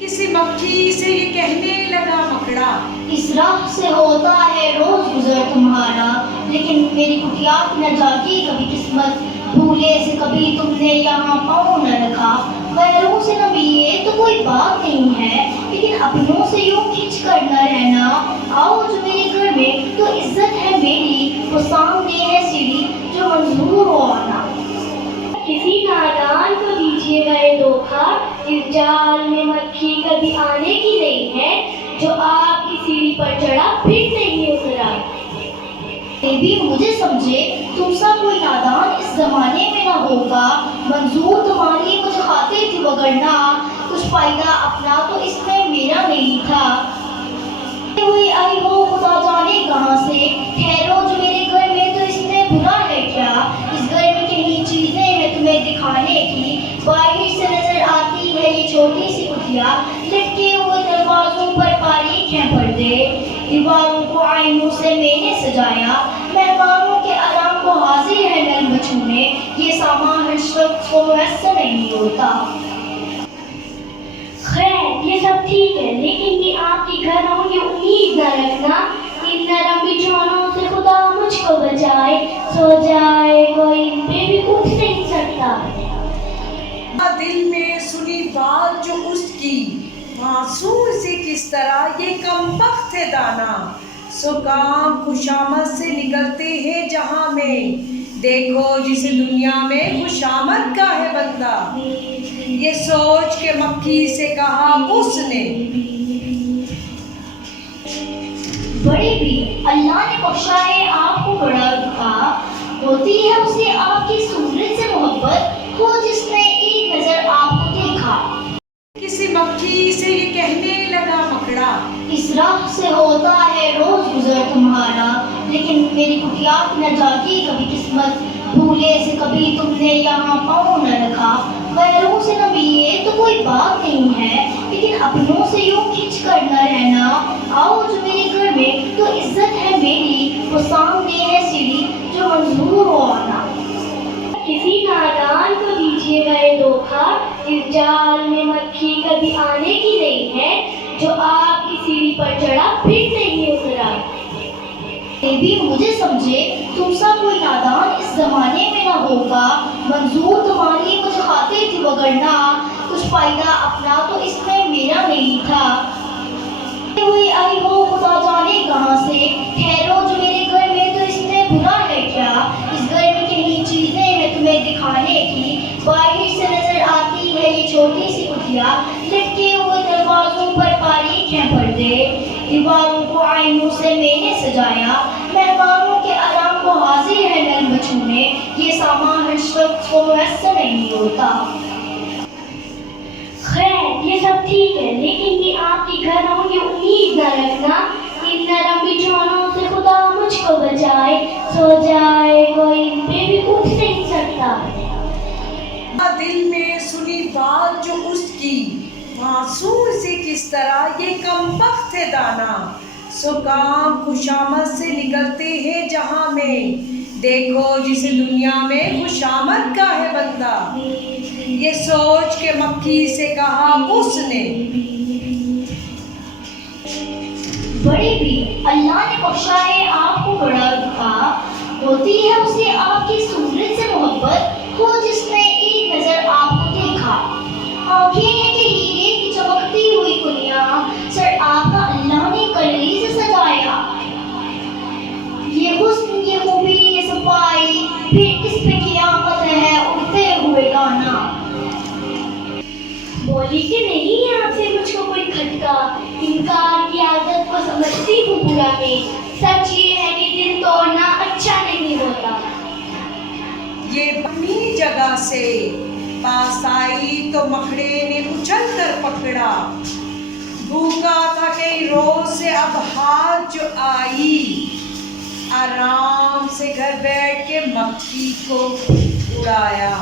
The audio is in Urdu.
کسی مکھی سے یہ کہنے لگا مکڑا، اس راہ سے ہوتا ہے روز گزر تمہارا، لیکن میری کٹیا کی نہ جاگی کبھی قسمت، بھولے سے کبھی تم نے یہاں پاؤں نہ رکھا، غیروں سے نہ ملے تو کوئی بات نہیں ہے، لیکن اپنوں سے یوں کھنچ کر نہ رہنا، آؤ جو میرے گھر میں تو عزت ہے میری، وہ سامنے ہے سیڑھی جو منظور ہو آنا۔ کسی نادان کو دیجیے گئے دھوکا، اس جال میں مکھی کبھی آنے کی نہیں ہے، جو آپ کی سیڑھی پر چڑھا پھر نہیں اترا۔ بھی مجھے سمجھے تم سا کوئی نادان اس زمانے میں نہ ہوگا، منظور تمہاری مجھے کھاتے تھی وگرنہ کچھ فائدہ اپنا تو اس میں میرا نہیں تھا۔ ہوئی آئی ہو خدا جانے کہاں سے، ٹھہرو جو میرے گھر میں تو اس میں برا ہے کیا، اس گھر میں کتنی چیزیں ہیں تمہیں دکھانے کی، باہر سے نظر آتی ہے یہ چھوٹی سی کٹیا، لٹکے ہوئے دروازوں پر باریک ہیں پردے، دیواروں کو آئینوں سے میں نے سجایا، مہمانوں کے آرام کو حاضر ہے نل بچھونے، یہ سامان ہر شخص کو میسر نہیں ہوتا۔ خیر یہ سب ٹھیک ہے، لیکن یہ آپ کے گھر آؤں یہ امید نہ رکھنا، ان نرم بچھونوں سے خدا مجھ کو بچائے، سو جائے کوئی ان پہ بھی اٹھ نہیں سکتا۔ دل میں سنی بات جو اس کی، معصوم سے کس طرح یہ کم بخت ہے دانا، سو کام خوشامد سے نکلتے ہیں جہاں میں، دیکھو جسے دنیا میں خوشامد کا ہے بندہ، یہ سوچ کے مکھی سے کہا اس نے، بڑے بھی اللہ نے بخشا ہے آپ کو بڑا رکھا، ہوتی ہے اسے آپ کی صورت سے محبت، وہ جس نے ایک نظر آپ کو دیکھا۔ کسی مکھی سے یہ کہنے لگا مکڑا، اس راہ سے ہوتا ہے روز گزر تمہارا، لیکن میری کٹیا کی نہ جاگی کبھی قسمت، بھولے سے کبھی تم نے یہاں پاؤں نہ رکھا، غیروں سے نہ ملے تو کوئی بات نہیں ہے، لیکن اپنوں سے یوں کھنچ کر نہ رہنا، آؤ جو میرے گھر میں تو عزت ہے میری، وہ سامنے ہے سیڑھی جو منظور ہو آنا۔ کسی نادان کو دیجیے گئے دھوکا، اس جال میں مکھی کبھی آنے کی نہیں ہے، جو آپ کی سیڑھی پر چڑھا پھر نہیں اترا۔ بھی مجھے سمجھے تم سا کوئی نادان اس زمانے میں نہ ہوگا، منظور تمہاری مجھے کھاتے تھی وگرنہ کچھ فائدہ اپنا تو اس میں میرا نہیں تھا۔ ہوئی آئی ہو خدا جانے کہاں سے، ٹھہرو جو میرے گھر میں تو اس میں برا ہے کیا، اس گھر میں کتنی چیزیں ہیں تمہیں دکھانے کی، باہر سے نظر آتی ہے یہ چھوٹی سی کٹیا، لٹکے ہوئے دروازوں پر باریک ہیں پردے، دیواروں کو آئینوں سے میں نے سجایا، مہمانوں کے آرام کو حاضر ہے نل بچھونے، یہ سامان ہر شخص کو میسر نہیں ہوتا۔ خیر یہ سب ٹھیک ہے، لیکن یہ آپ کے گھر آؤں یہ امید نہ رکھنا، ان نرم بچھونوں سے خدا مجھ کو بچائے، سو جائے کوئی ان پہ بھی اٹھ نہیں سکتا۔ دل میں سنی بات جو اس کی، معصوم سے کس طرح یہ کم بخت ہے دانا، سو کام خوشامد سے نکلتے ہیں جہاں میں، دیکھو جسے دنیا میں خوشامد کا ہے بندہ، یہ سوچ کے مکھی سے کہا اس نے، بڑے بھی اللہ نے بخشا ہے آپ کو بڑا رکھا، ہوتی ہے اسے آپ کی صورت سے محبت، وہ جس نے ایک نظر آپ کو دیکھا۔ آنکھیں ہیں کہ ہیرے کی چمکتی ہوئی کلیاں، سر آپ کا اللہ نے کلی سے سجایا، یہ حسن یہ خوبی یہ صفائی، پھر کس پہ قیامت ہے اڑتے ہوئے گانا۔ بولی کہ نہیں آپ سے مجھ کو کوئی کھٹکا، انکار کی عادت کو سمجھتی ہوں برا میں، سچ یہ ہے کہ دل توڑنا اچھا نہیں ہوتا۔ یہ اپنی جگہ سے پاس آئی تو مکڑے نے اچھل کر پکڑا، بھوکا تھا کئی روز سے اب ہاتھ جو آئی، آرام سے گھر بیٹھ کے مکھی کو اڑایا۔